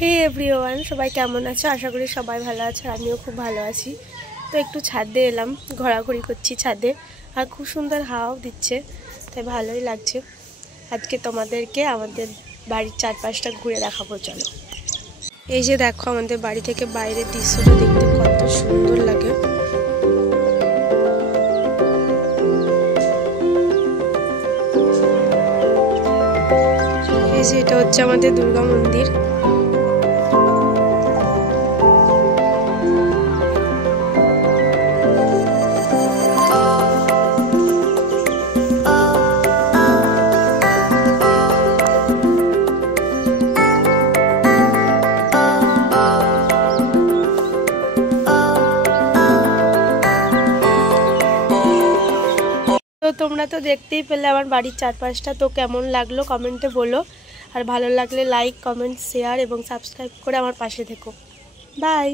হে everyone, সবাই কেমন আছো? আশা করি সবাই ভালো আছে। আমিও খুব ভালো আছি। তো একটু ছাদে এলাম, ঘোরাঘুরি করছি ছাদে, আর খুব সুন্দর হাওয়াও দিচ্ছে, তাই ভালোই লাগছে। আজকে তোমাদেরকে আমাদের বাড়ির চারপাশটা ঘুরে দেখাবো, চলো। এই যে দেখো, আমাদের বাড়ি থেকে বাইরের দৃশ্যটা দেখতে কত সুন্দর লাগে। এই যে এটা হচ্ছে আমাদের দুর্গা মন্দির। তো তোমরা তো দেখতেই পেলে আমার বাড়ির চারপাশটা, তো কেমন লাগলো কমেন্টে বলো। আর ভালো লাগলে লাইক, কমেন্ট, শেয়ার এবং সাবস্ক্রাইব করে আমার পাশে থেকো। বাই।